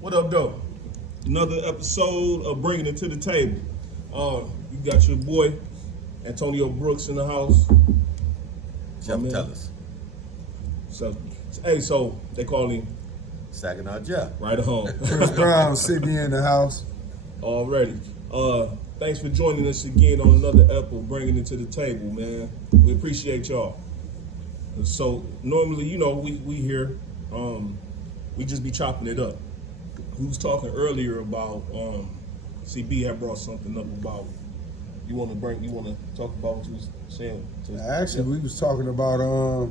What up, though? Another episode of Bringing It to the Table. You got your boy Antonio Brooks in the house. Jeff, tell us. So they call him Saginaw Jeff. right at home Chris Brown, Sydney in the house. already. Thanks for joining us again on another episode, Bringing It to the Table, man. We appreciate y'all. So normally, we here, we just be chopping it up. We was talking earlier about CB had brought something up about you want to talk about what you was saying. Actually, we was talking about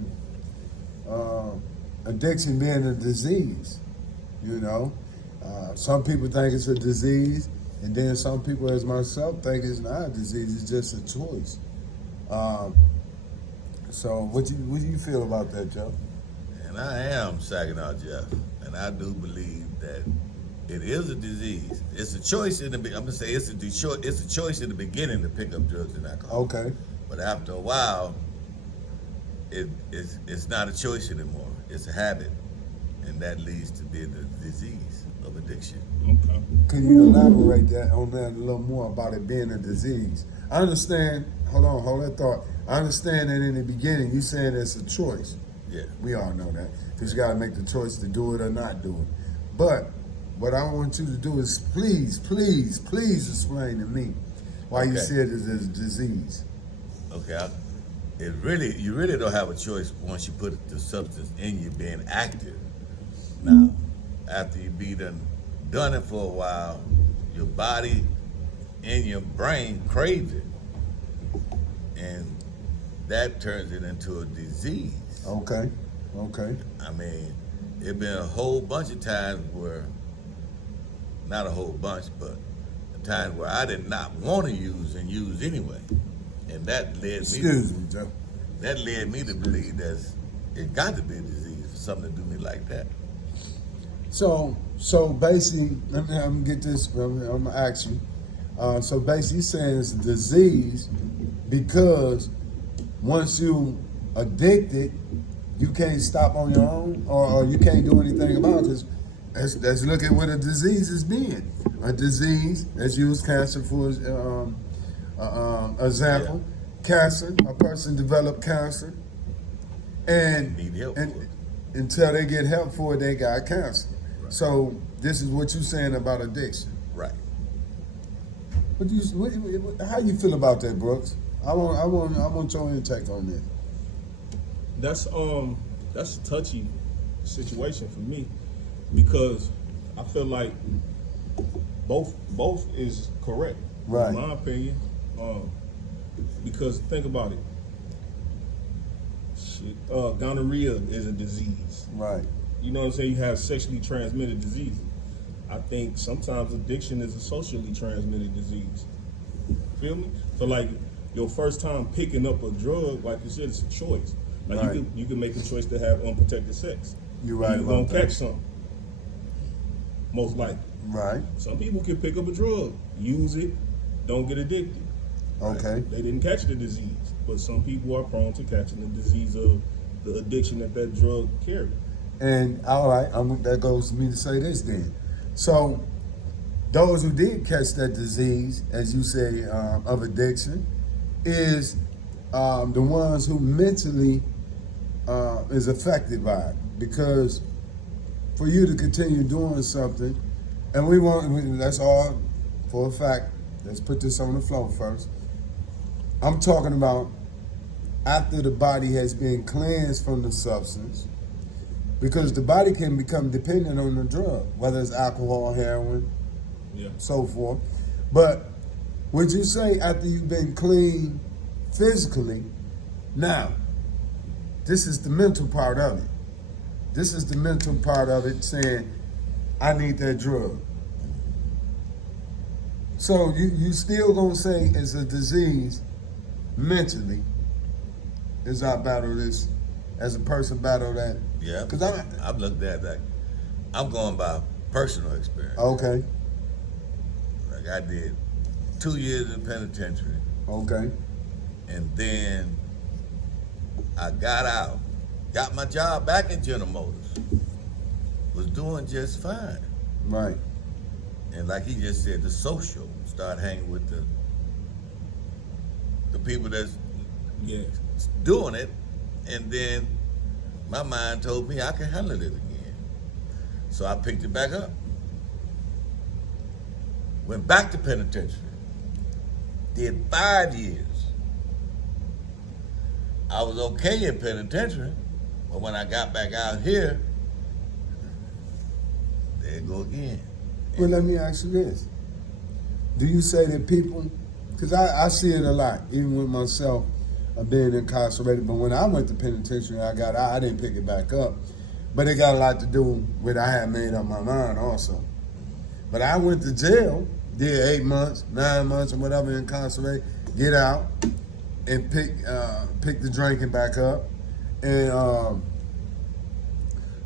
addiction being a disease. Some people think it's a disease, and then some people, as myself, think it's not a disease. It's just a choice. So, what do you feel about that, Joe? And I am Saginaw Jeff, and I do believe that it is a disease. It's a choice I'm gonna say it's a choice in the beginning to pick up drugs and alcohol. Okay. But after a while, it's not a choice anymore. It's a habit, and that leads to being a disease of addiction. Okay. Can you elaborate on that a little more about it being a disease? I understand. Hold that thought. I understand that in the beginning you saying it's a choice. Yeah. We all know that because you got to make the choice to do it or not do it. But what I want you to do is please explain to me why you Okay. said it's a disease. Okay. You really don't have a choice once you put the substance in you being active. Now, after you be done it for a while, your body and your brain craves it. And that turns it into a disease. Okay. I mean, it's been a whole bunch of times where, not a whole bunch, but times where I did not want to use and use anyway. And that led Excuse me, Joe. That led me to believe that it got to be a disease for something to do me like that. So basically, I'm gonna get this. I'm gonna ask you. So basically, you're saying it's a disease because once you addicted, you can't stop on your own, or you can't do anything about this. Let's look at what a disease is being. A disease, let's use cancer for example. Yeah. Cancer, a person developed cancer, and Need help for it. until they get help for it, they got cancer. Right. So this is what you're saying about addiction. Right. How you feel about that, Brooks? I want your intake on this. That's a touchy situation for me because I feel like both is correct, Right. in my opinion. Because think about it, gonorrhea is a disease. Right. You know what I'm saying? You have sexually transmitted disease. I think sometimes addiction is a socially transmitted disease. Feel me? So like your first time picking up a drug, like you said, it's a choice. Like Right. you can make a choice to have unprotected sex. You're right You're gonna about that. catch something. Most likely. Right. Some people can pick up a drug, use it, don't get addicted. Okay. They didn't catch the disease, but some people are prone to catching the disease of the addiction that drug carries. And all right, that goes to me to say this then. So those who did catch that disease, as you say, of addiction, is the ones who mentally is affected by it. Because for you to continue doing something, and that's all for a fact. Let's put this on the floor first. I'm talking about after the body has been cleansed from the substance, because the body can become dependent on the drug, whether it's alcohol, heroin, so forth. But would you say after you've been clean physically, now, this is the mental part of it. This is the mental part of it saying, I need that drug. So you still gonna say it's a disease mentally as I battle this, as a person battle that. Yeah. Because I've looked at that. I'm going by personal experience. Okay. Like I did 2 years in penitentiary, Okay. and then I got out, got my job back in General Motors, was doing just fine. Right. And like he just said, the social, start hanging with the people that's Yeah. doing it, and then my mind told me I can handle it again. So I picked it back up. Went back to penitentiary. Did 5 years. I was okay in penitentiary, but when I got back out here, there you go again. Well, let me ask you this. Do you say that people, because I see it a lot, even with myself being incarcerated, but when I went to penitentiary, I didn't pick it back up. But it got a lot to do with I had made up my mind also. But I went to jail, did 8 months, 9 months, or whatever, incarcerated, get out, and pick the drinking back up. And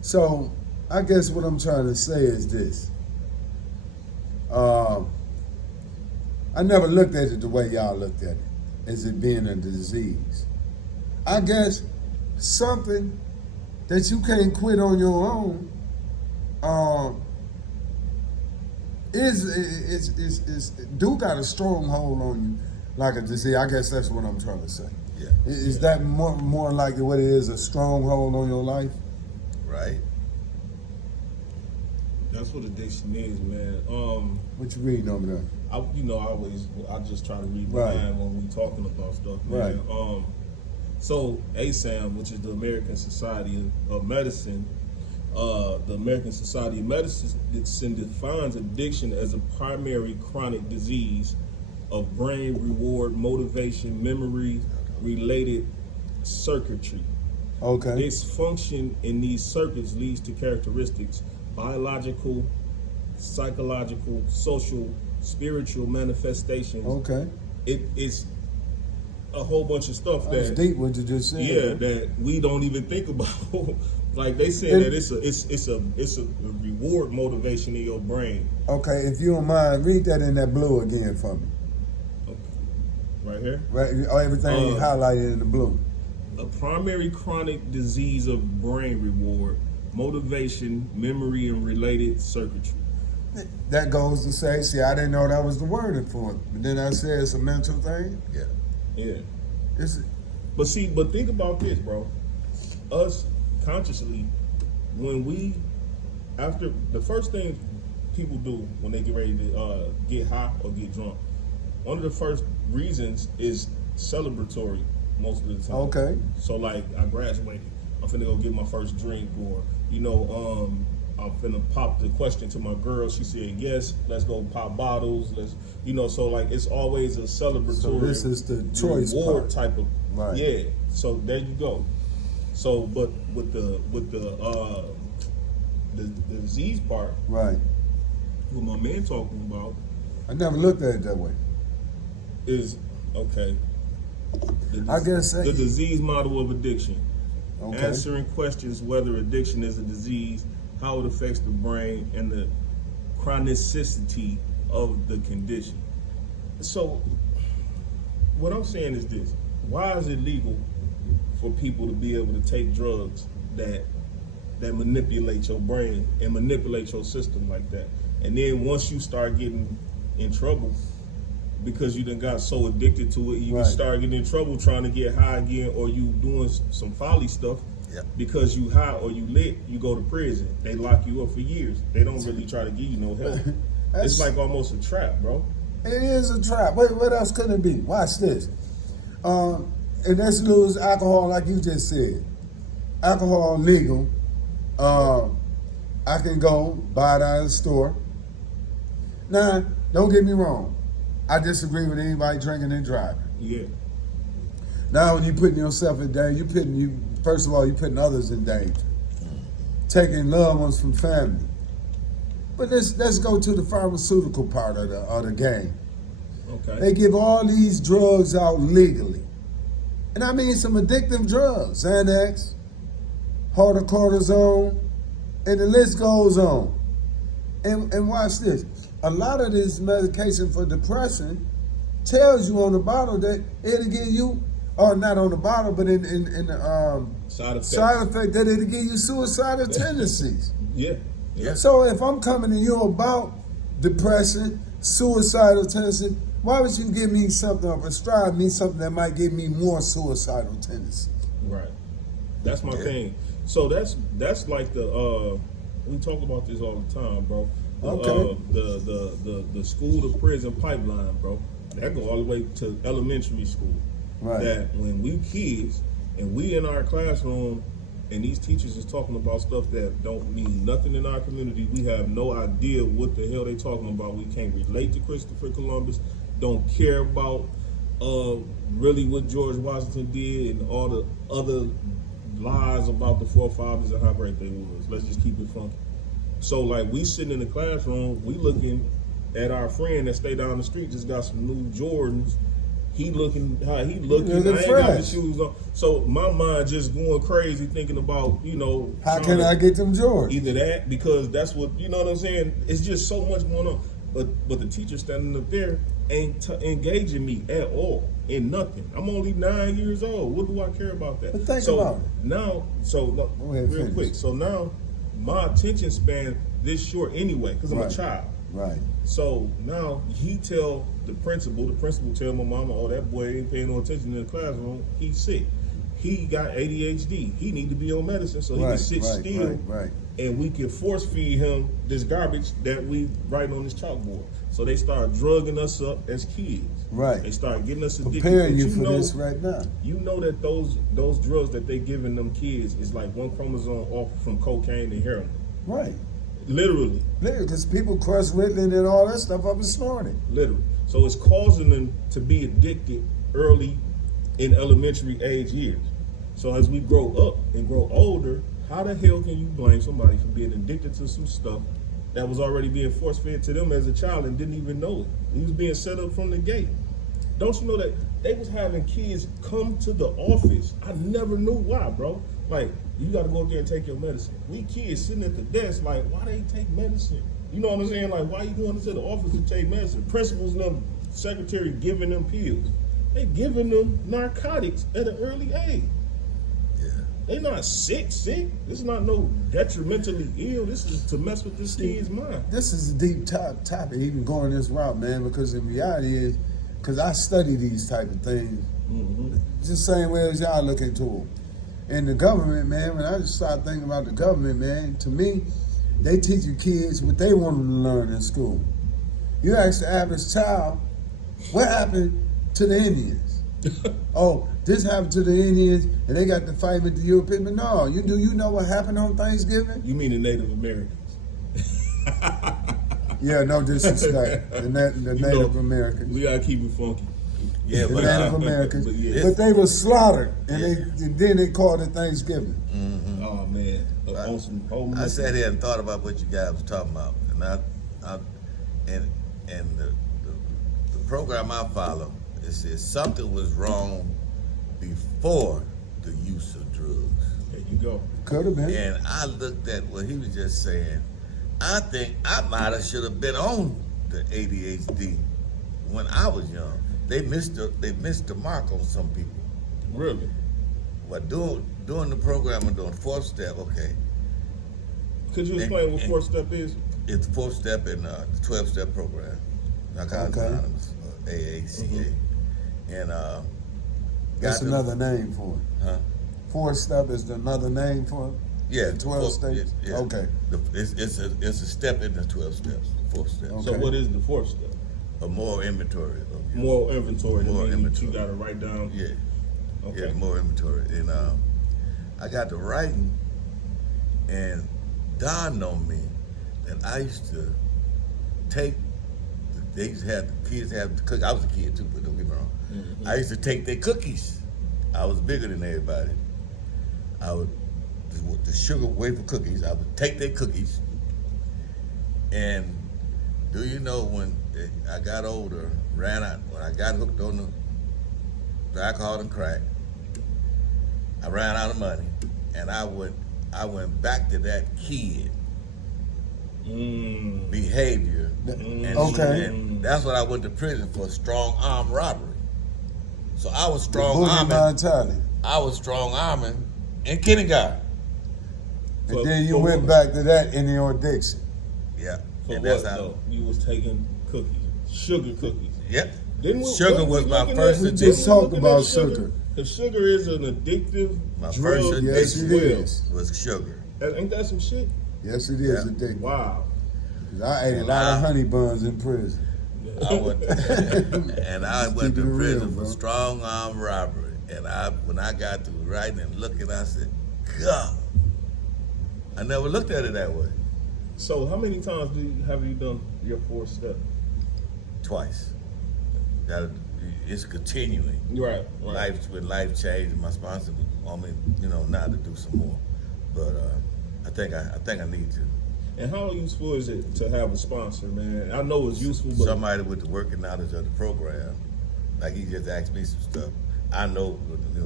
so I guess what I'm trying to say is this. I never looked at it the way y'all looked at it, as it being a disease. I guess something that you can't quit on your own is do got a strong hold on you like a disease. I guess that's what I'm trying to say. Yeah. Is that more like what it is, a strong hold on your life? Right? That's what addiction is, man. What you reading over there? I just try to read my Right. mind when we talking about stuff, man. Right. So ASAM, which is the American Society of Medicine, the American Society of Medicine defines addiction as a primary chronic disease of brain reward, motivation, memory related circuitry. Okay. Dysfunction in these circuits leads to characteristics: biological, psychological, social, spiritual manifestations. Okay. It's a whole bunch of stuff That's that deep what you just said. yeah, that we don't even think about. Like they say that it's a reward motivation in your brain. Okay, if you don't mind, read that in that blue again for me. Okay. Right here. Right, everything highlighted in the blue. A primary chronic disease of brain reward, motivation, memory, and related circuitry. That goes to say, see, I didn't know that was the wording for it. But then I said it's a mental thing. Yeah. Yeah. It's, But think about this, bro. Us consciously, after the first thing people do when they get ready to get high or get drunk, one of the first reasons is celebratory most of the time. okay. So like I graduated, I'm finna go get my first drink, or I'm finna pop the question to my girl. She said yes, let's go pop bottles. So like it's always a celebratory. So this is the choice reward part. type of Right. yeah. So there you go. So but with the disease part, Right. what my man talking about I never looked at it that way. is okay. I guess that- the disease model of addiction. Okay. Answering questions whether addiction is a disease, how it affects the brain, and the chronicity of the condition. So, what I'm saying is this: why is it legal for people to be able to take drugs that manipulate your brain and manipulate your system like that? And then once you start getting in trouble because you done got so addicted to it, you Right. start getting in trouble trying to get high again, or you doing some folly stuff. Yep. Because you high or you lit, you go to prison. They lock you up for years. They don't really try to give you no help. It's like almost a trap, bro. It is a trap. What else could it be? Watch this. And let's lose alcohol, like you just said. Alcohol legal. I can go buy it out of the store. Now, don't get me wrong. I disagree with anybody drinking and driving. Yeah. Now, when you're putting yourself in danger, first of all, you're putting others in danger. Taking loved ones from family. But let's go to the pharmaceutical part of the game. Okay. They give all these drugs out legally. And I mean some addictive drugs. Xanax, cortisone, and the list goes on. And watch this. A lot of this medication for depression tells you on the bottle that it'll give you, or not on the bottle, but in the Side effects. side effect that it'll give you suicidal tendencies. Yeah. Yeah. So if I'm coming to you about depression, suicidal tendency, why would you give me something or prescribe me something that might give me more suicidal tendency? Right. That's my Yeah. thing. So that's like the we talk about this all the time, bro. Okay. The school to prison pipeline, bro. That go all the way to elementary school. Right. That when we kids and we in our classroom and these teachers is talking about stuff that don't mean nothing in our community, we have no idea what the hell they talking about. We can't relate to Christopher Columbus, don't care about really what George Washington did and all the other lies about the forefathers and how great they was. Let's just keep it funky. So like we sitting in the classroom, we looking at our friend that stay down the street, just got some new Jordans. He looking how he looking. I ain't got the fresh. shoes on. So my mind just going crazy thinking about, How can I get them Jordans? either that, because that's what, you know what I'm saying? It's just so much going on. But the teacher standing up there ain't engaging me at all in nothing. I'm only 9 years old. What do I care about that? But think so about it. Now, Go ahead, real finish. quick. So now my attention span this short anyway, because I'm Right. a child. Right. So now he tell the principal tell my mama, oh, that boy ain't paying no attention in the classroom. He's sick. He got ADHD. He need to be on medicine so he can sit still. Right. And we can force feed him this garbage that we write on this chalkboard. So they start drugging us up as kids. Right. They start getting us addicted. Preparing But you for this right now. You know that those drugs that they giving them kids is like one chromosome off from cocaine and heroin. Right. Literally. Because people crush Ritalin and all that stuff up and snort it. Literally. So it's causing them to be addicted early in elementary age years. So as we grow up and grow older, how the hell can you blame somebody for being addicted to some stuff that was already being force fed to them as a child and didn't even know it? He was being set up from the gate. Don't you know that they was having kids come to the office? I never knew why, bro. Like, you got to go up there and take your medicine. We kids sitting at the desk like, why they take medicine? You know what I'm saying? Like, why you going into the office to take medicine? Principals and them, secretary giving them pills. They giving them narcotics at an early age. Yeah. They not sick. This is not no detrimentally ill. This is to mess with this kid's mind. This is a deep topic, even going this route, man, because the reality is, because I study these type of things, just the same way as y'all look into them. And the government, man, when I just start thinking about the government, man, to me, they teach you kids what they want them to learn in school. You ask the average child, what happened to the Indians? Oh, this happened to the Indians, and they got to fight with the Europeans. But no, you know what happened on Thanksgiving? You mean the Native Americans? Yeah, no disrespect. The Native Americans. We gotta keep it funky. Yeah, The but Native Americans. but yeah. But they were slaughtered, and Yeah. then they called it Thanksgiving. Oh man, on some whole I sat here and thought about what you guys was talking about, and the program I follow is something was wrong before the use of drugs, There you go. Could have been. and I looked at what he was just saying. I think I might have should have been on the ADHD when I was young. They missed the mark on some people. Really? But doing the program and doing fourth step, okay. Could you explain what fourth step is? It's the fourth step in the 12-step program, Narcotics Okay. Anonymous, AACA, and That's got another name for it. Huh? 4-step is another name for it. Yeah, The 12 states? Yeah. Okay. It's a step in the 12 steps, fourth step. Okay. So what is the fourth step? A moral inventory of your, Moral inventory. Moral Moral inventory. You gotta write down. yeah, Okay. yeah, more inventory. And I got to writing, and dawned on me that I used to take. They used to have the kids have the cookies. I was a kid too, but don't get me wrong. I used to take their cookies. I was bigger than everybody. I would the sugar wafer cookies. I would take their cookies, and do you know when I got older, ran out when I got hooked on the alcohol and crack, I ran out of money, and I went back to that kid behavior, Okay. and that's what I went to prison for, strong arm robbery. So I was The strong boogie arming. mentality. I was strong arming in kindergarten. And then you for went what? back to that in your addiction. Yeah. For And what that's how. though? You was taking cookies, sugar cookies. Yep. Didn't we, Sugar wasn't was we my looking first at, We addiction. just talked looking about at sugar. Because sugar is an addictive My drug first as Yes, it well. is. Was sugar. Ain't that some shit? Yes, it is Yeah. addictive. Wow. 'Cause I ate a And lot of I- honey buns in prison. I went and I went to keeping it real, prison for bro. strong arm robbery. And when I got through writing and looking, I said, God, I never looked at it that way. So how many times have you done your 4 step? Twice. It's continuing. Right. When life changed, my sponsor want me, now to do some more. But I think I need to. And how useful is it to have a sponsor, man? I know it's useful, but Somebody with the working knowledge of the program, like he just asked me some stuff. I know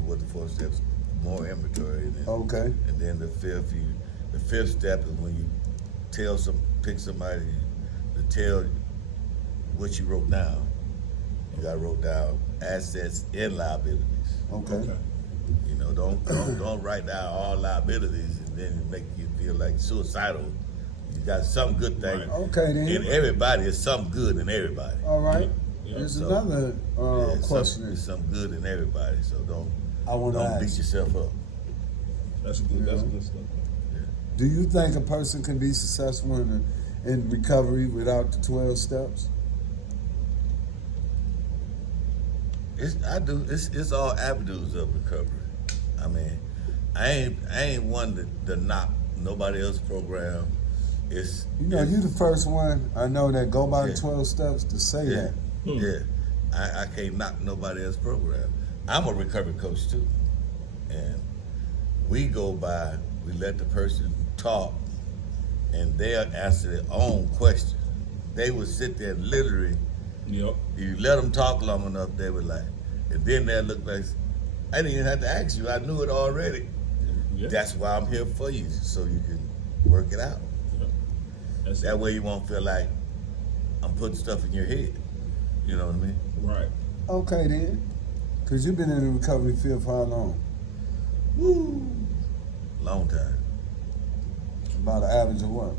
what the 4 steps, more inventory, Okay. and then the fifth step is when you pick somebody to tell what you wrote down. You got wrote down assets and liabilities. Okay. Don't write down all liabilities and then it make you feel like suicidal. You got some good thing. Right. Okay, then. In everybody, there's some good in everybody. All right. Yeah. There's So, another question There's some good in everybody, so I want to don't beat ask. yourself up. that's good stuff. Do you think a person can be successful in recovery without the 12 steps? I do. It's all avenues of recovery. I mean, I ain't one to knock nobody else's program. You the first one I know that go by Yeah. the 12 steps to say Yeah, that. yeah. I can't knock nobody else's program. I'm a recovery coach too, and we let the person talk, and they'll answer their own question. They would sit there and literally. Yep. You let them talk long enough, they were like, and then they'll look like, I didn't even have to ask you. I knew it already. Yeah. That's why I'm here for you, so you can work it out. That's That way you won't feel like I'm putting stuff in your head. You know what I mean? Right. Okay, then. Because you've been in the recovery field for how long? Woo! Long time. About an average of what?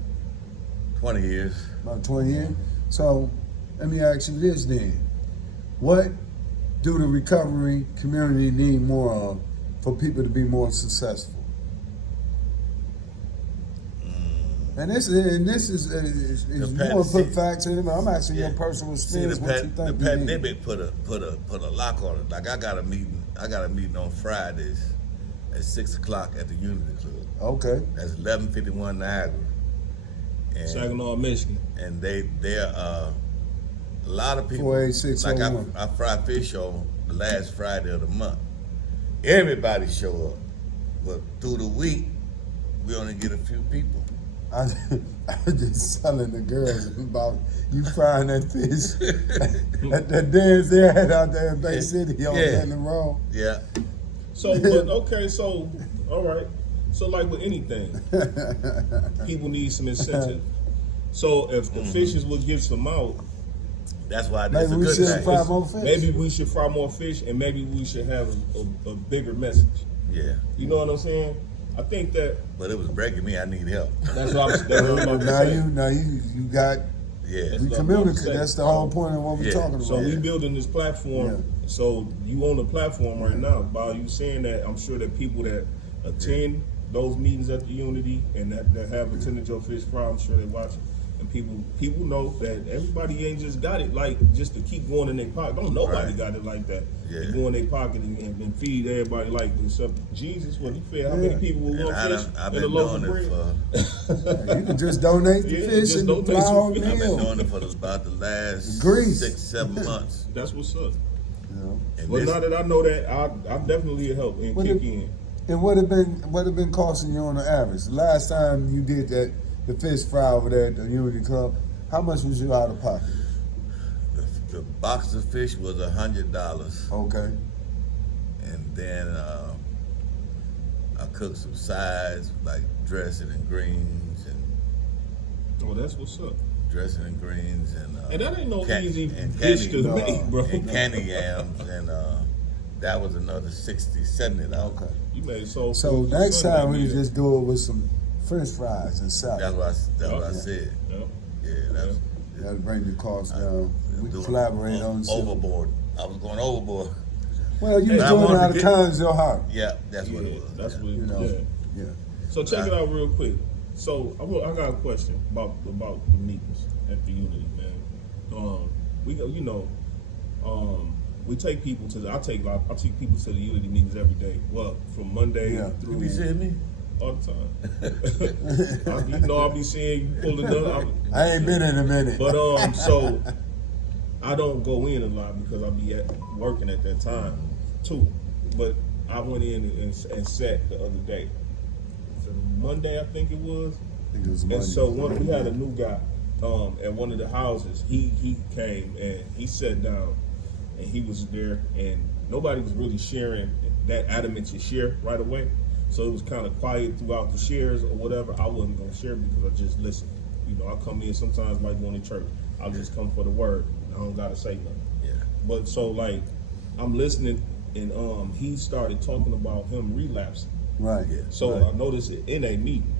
20 years. About 20 years? So, let me ask you this then. What do the recovery community need more of for people to be more successful? And this is you want to put facts in it, but I'm asking your personal See, experience. What you the think? you need. pandemic put a lock on it. Like I got a meeting on Fridays at 6:00 at the Unity Club. Okay. That's 1151 Niagara. And Saginaw, Michigan. and they're a lot of people 48601. like I fry fish on the last Friday of the month. Everybody show up, but through the week we only get a few people. I was just telling the girls about you frying that fish at that dance they had out there in Bay City on Yeah. Lennon Road. Yeah, So, but okay, so all right. So, like with anything, people need some incentive. So, if the fishes would give some out, that's why Maybe it's a we good should thing. fry more fish. maybe we should fry more fish, and maybe we should have a bigger message. Yeah, You know what I'm saying? I think but it was breaking me. I need help. that's what I'm about to Now say. you got Yeah, That's we what I'm about to communicate. say. That's the whole point of what we're Yeah. talking about. So we building this platform. Yeah. So you on the platform right now. By you saying that, I'm sure that people that attend those meetings at the Unity and that have attended your fish fry, I'm sure they watch it. And people know that everybody ain't just got it like just to keep going in their pocket. Don't nobody Right. got it like that. Yeah. To go in their pocket and feed everybody like except Jesus when he fed how many people with and one fish I've and a been loaf of doing it bread? for You can just donate the Yeah, fish just and the donate some flour fish. and I've been meal. doing it for about the last Grease. 6-7 months. That's what's up. You know? And Well, this- now that I know that, I definitely help and What kick if- in. And what have been costing you on the average? The last time you did that, the fish fry over there at the Unity Club, how much was you out of pocket? the box of fish was $100. Okay. And then I cooked some sides like dressing and greens and Oh, that's what's up. and And that ain't no can- easy and dish candy- to make, bro. and candy yams and that was another $60-$70. Okay. You made soul So food next Sunday time we meal. just do it with some French fries and salad. That's what I said. Yeah. Yeah, that's That'll bring the cost down. We doing collaborate on something. overboard. I was going overboard. Well, you was I doing it wanted out to of get- kindness of your heart. Yeah, that's what it Yeah, was. that's yeah. what. You know. Yeah. Yeah. So check it out real quick. So I got a question about the meetings at the Unity, man. We go, we take people to I take people to the Unity meetings every day. Well, from Monday Yeah. through You be seeing me? all the time. I'll be seeing you pulling up. I ain't been in a minute. But so I don't go in a lot because I'll be working at that time too. But I went in and sat the other day. So Monday, I think it was. I think it was Monday. And so we had a new guy at one of the houses. He came and he sat down and he was there, and nobody was really sharing that adamant to share right away. So it was kind of quiet throughout the shares or whatever. I wasn't gonna share because I just listened. I come in sometimes like going to church. I'll just come for the word. I don't gotta say nothing. Yeah. But so like I'm listening, and he started talking about him relapsing. Right. Yeah. So Right. I noticed it in a meeting.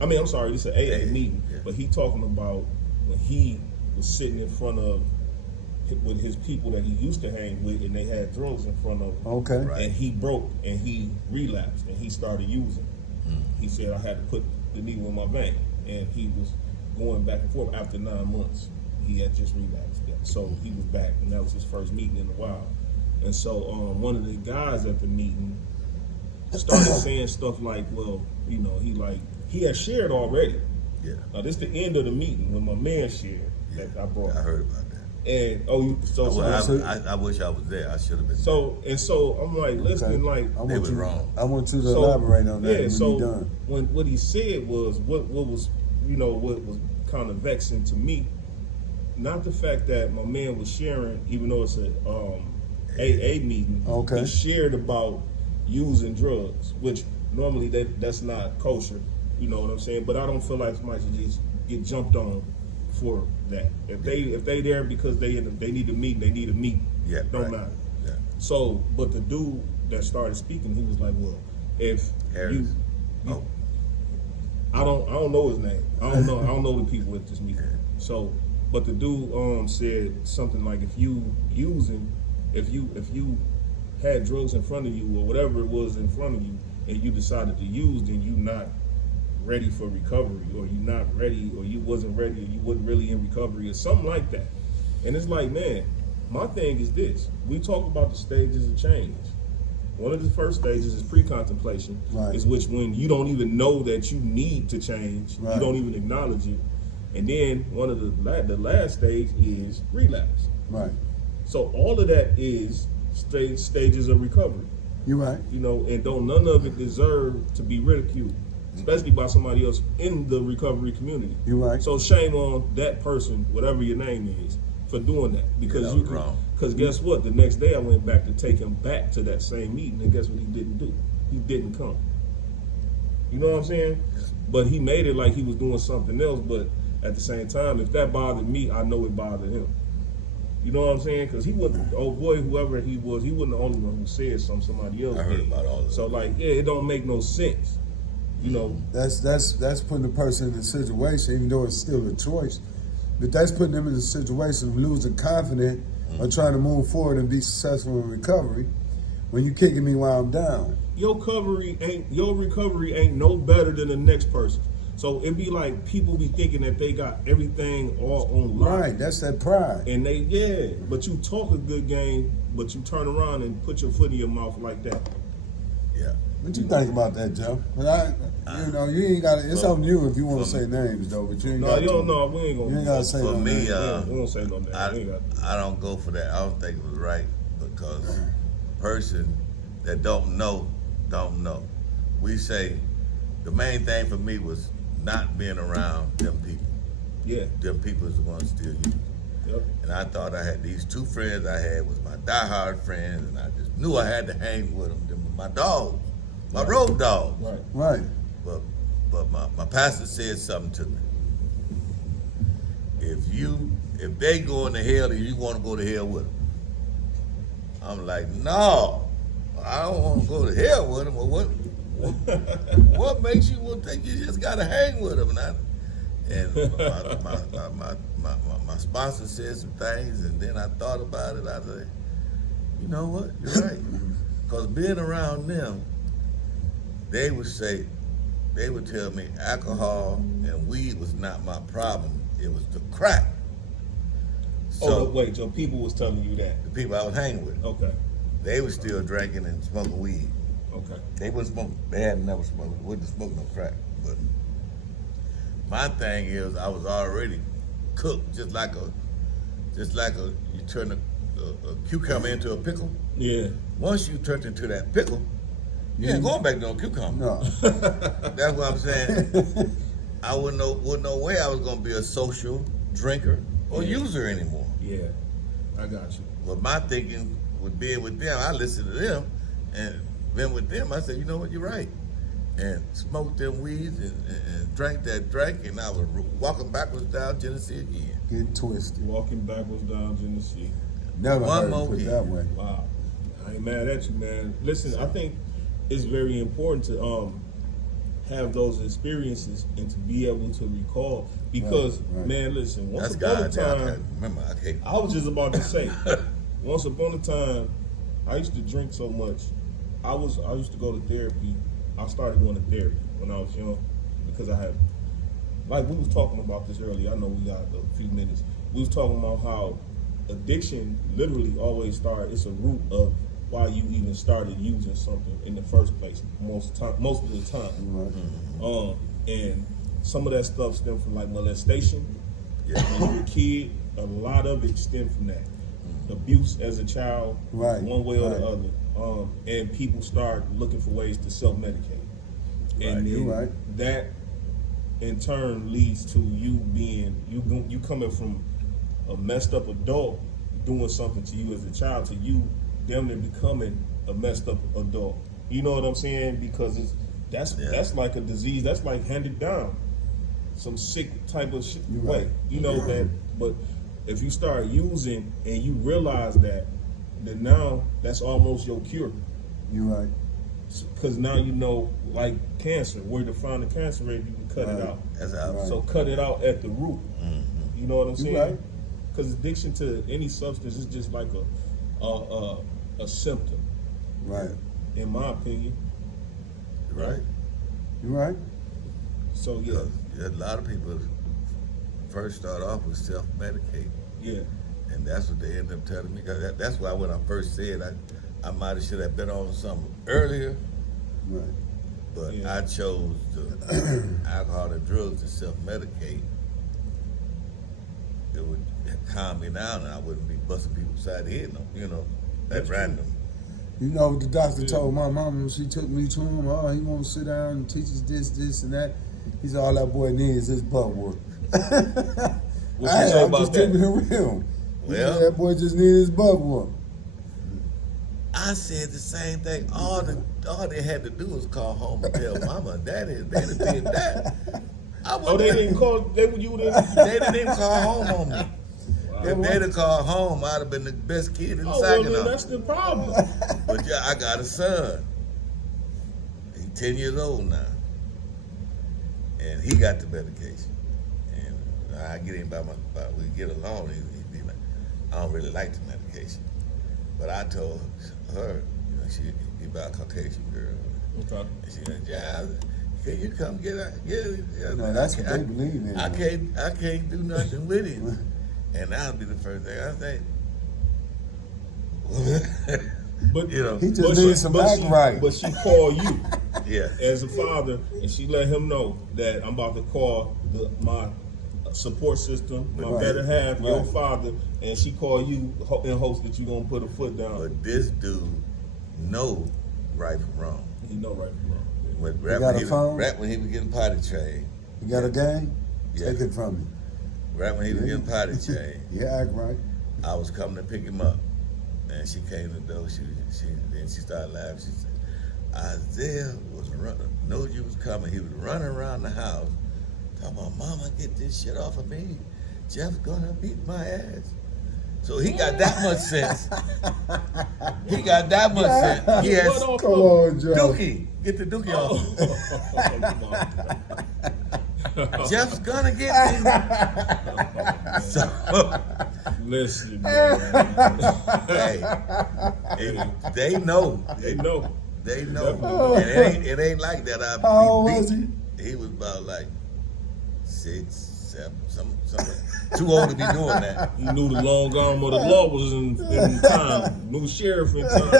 I mean, I'm sorry, this is an AA AA, meeting, yeah. but he talking about when he was sitting in front of with his people that he used to hang with, and they had drugs in front of him, Okay. Right. and he broke and he relapsed and he started using. He said I had to put the needle in my vein, and he was going back and forth. After 9 months, he had just relapsed. So he was back, and that was his first meeting in a while. And so one of the guys at the meeting started saying stuff like, well, he had shared already. Yeah. Now this the end of the meeting when my man shared that I brought. I heard about that. And I wish I was there. I should have been. so I'm like listening, like I They want was you, wrong. I want you to so, elaborate on that yeah, when so you're done. what he said was what was what was kind of vexing to me, not the fact that my man was sharing, even though it's a AA meeting. Okay. He shared about using drugs, which normally that's not kosher. You know what I'm saying? But I don't feel like somebody should just get jumped on for that. If they there because they need a meeting, they need a meeting. Yeah, Don't right. matter. Yeah. So, but the dude that started speaking, he was like, "Well, if Harris. you Oh. I don't know his name. I don't know the people at this meeting." So, but the dude said something like, if you had drugs in front of you or whatever it was in front of you, and you decided to use, then you not ready for recovery, or you not ready, or you wasn't ready, or you wasn't really in recovery, or something like that. And it's like, man, my thing is this: we talk about the stages of change. One of the first stages is pre-contemplation, Right. is which when you don't even know that you need to change, Right. you don't even acknowledge it. And then one of the last stage is relapse. Right. So all of that is stages of recovery, You're right. and don't none of it deserve to be ridiculed, especially by somebody else in the recovery community. You're right. So shame on that person, whatever your name is, for doing that, because that was wrong. Because guess what? The next day I went back to take him back to that same meeting, and guess what he didn't do? He didn't come. You know what I'm saying? But he made it like he was doing something else. But at the same time, if that bothered me, I know it bothered him. You know what I'm saying? Because he wasn't, oh boy, whoever he wasn't the only one who said something. Somebody else I heard did. about all of So that. like, yeah, it don't make no sense. That's putting the person in a situation, even though it's still a choice. But that's putting them in a situation of losing confidence or trying to move forward and be successful in recovery when you kicking me while I'm down. Your recovery ain't no better than the next person. So it be like people be thinking that they got everything all on lock. Right, that's that pride. And but you talk a good game, but you turn around and put your foot in your mouth like that. Yeah. What you think about that, Joe? But you ain't got to, it's on you if you want to say names, though, but you ain't No, got you to. don't know. We ain't gonna. You ain't got to say For no me, names. we don't say no name. We ain't got. I don't go for that. I don't think it was right because a person that don't know. We say the main thing for me was not being around them people. Yeah. Them people is the ones still using. Yep. And I thought I had these two friends I had was my diehard friends, and I just knew I had to hang with them. Them were my dogs, my road dogs. Right. Right. But my pastor said something to me. If they going to hell, and you want to go to hell with them, I'm like, no, I don't want to go to hell with them. Well, What makes you think you just gotta hang with them? And my sponsor said some things, and then I thought about it. I said, you know what? You're right. Because being around them, they would tell me alcohol and weed was not my problem. It was the crack. So wait, so people was telling you that? The people I was hanging with. Okay. They were still drinking and smoking weed. Okay. They wouldn't smoke. They had never smoked. Wouldn't smoke no crack. But my thing is, I was already cooked, just like you turn a cucumber into a pickle. Yeah. Once you turned into that pickle, you ain't going back to no cucumber. No. That's what I'm saying. I wouldn't know no way I was gonna be a social drinker or user anymore. Yeah. I got you. But my thinking with being with them, I listened to them, and being with them, I said, you know what, you're right. And smoked them weeds and drank that drink, and I was walking backwards down Genesee again. Getting twisted. Walking backwards down Genesee. Never One heard more it put year. that way. Wow. I ain't mad at you, man. Listen, I think it's very important to have those experiences and to be able to recall because, Right. man, listen, once That's upon a God. I time, can't remember. I can't. I was just about to say, once upon a time, I used to drink so much. I used to go to therapy. I started going to therapy when I was young because I had, like we was talking about this earlier. I know we got a few minutes. We was talking about how addiction literally always started. It's a root of why you even started using something in the first place. Most of the time. Right. And some of that stuff stemmed from like molestation. Yeah. When you were a kid, a lot of it stemmed from that. Abuse as a child, Right, one way or the right. other. And people start looking for ways to self-medicate. And Right, you're then right. that in turn leads to you being, you coming from a messed up adult doing something to you as a child to you damn near becoming a messed up adult. You know what I'm saying? Because that's like a disease. That's like handed down, some sick type of shit. You're Way. right. You know that. But if you start using and you realize that, then now that's almost your cure. You're right. Because now you know, like cancer, where to find the cancer rate, you can cut it Right. out. That's how. Right. So cut it out at the root. You know what I'm saying? right. Because addiction to any substance is just like a symptom, Right. in my opinion. Right. You're right. So yeah, A lot of people first start off with self-medicate, yeah, and that's what they end up telling me. That's why when I first said I might have should have been on something earlier, Right. but Yeah. I chose the alcohol and drugs to self-medicate. It would calm me down, and I wouldn't be busting people beside the head, at random. You know what the doctor Yeah. told my mom when she took me to him? Oh, he won't sit down and teach us this, and that. He said, all that boy needs is butt work. What you say I'm about just that? keeping it real. He Well- said, that boy just needs his butt work. I said the same thing. All they had to do was call home and tell mama and daddy, and they'd have did that. Oh, they didn't call. They didn't even call home on me. Wow. If they'd have called home, I'd have been the best kid in Oh, well, Saginaw. then that's the problem. But yeah, I got a son. He's 10 years old now. And he got the medication. And I get him we get along. He like, I don't really like the medication. But I told her, she about a Caucasian girl. Okay. And she said, yeah, can you come get her? Yeah, No, that's what they believe in. I can't do nothing with him. And that'll be the first thing I say. But He just but needs some act right. But she called you Yeah. as a father, and she let him know that I'm about to call my support system, my Right. better half, your Right. father, and she called you in hopes that you're gonna put a foot down. But this dude know right from wrong. He know right from wrong. got a phone? Right when he was getting potty trained. You got a game? Yeah. Take it from me. Right when he was getting potty trained. Yeah, act right. I was coming to pick him up, and she came to the door. Then she started laughing. She said, "Isaiah was running. Know you was coming. He was running around the house, talking about, Mama, get this shit off of me. Jeff's gonna beat my ass." So he got that much sense. He got that much sense. He has Come on, Jeff. Dookie. Get the Dookie off. Jeff's gonna get me. So, Listen, man. hey, they know. They know. They know. Definitely. And it ain't like that. How old was he? He was about like 6, 7, something. Too old to be doing that. He knew the long arm of the law was in time. Knew the sheriff in time.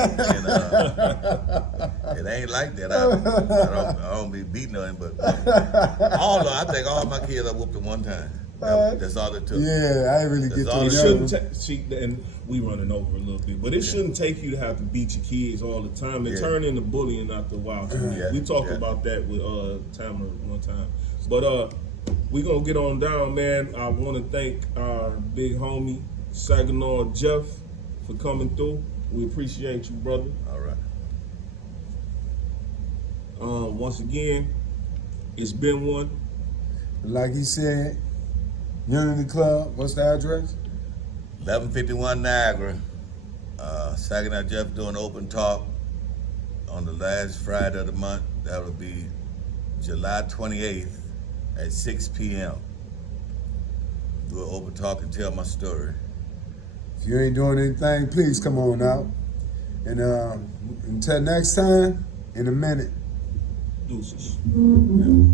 And, it ain't like that. I don't be beating on him, but I think all my kids I whooped them one time. That's all it took. Yeah, I ain't really get all to It it shouldn't know. see, and we running over a little bit, but it shouldn't take you to have to beat your kids all the time. It Yeah. turn into bullying after a while. Yeah, We talked yeah. about that with Tamara one time. But we gonna get on down, man. I want to thank our big homie Saginaw Jeff for coming through. We appreciate you, brother. All right. Once again, it's been one. Like he said, Unity Club, what's the address? 1151 Niagara. Saginaw Jeff doing open talk on the last Friday of the month. That will be July 28th at 6 p.m. Do an open talk and tell my story. If you ain't doing anything, please come on out. And until next time, in a minute. Deuces. Yeah.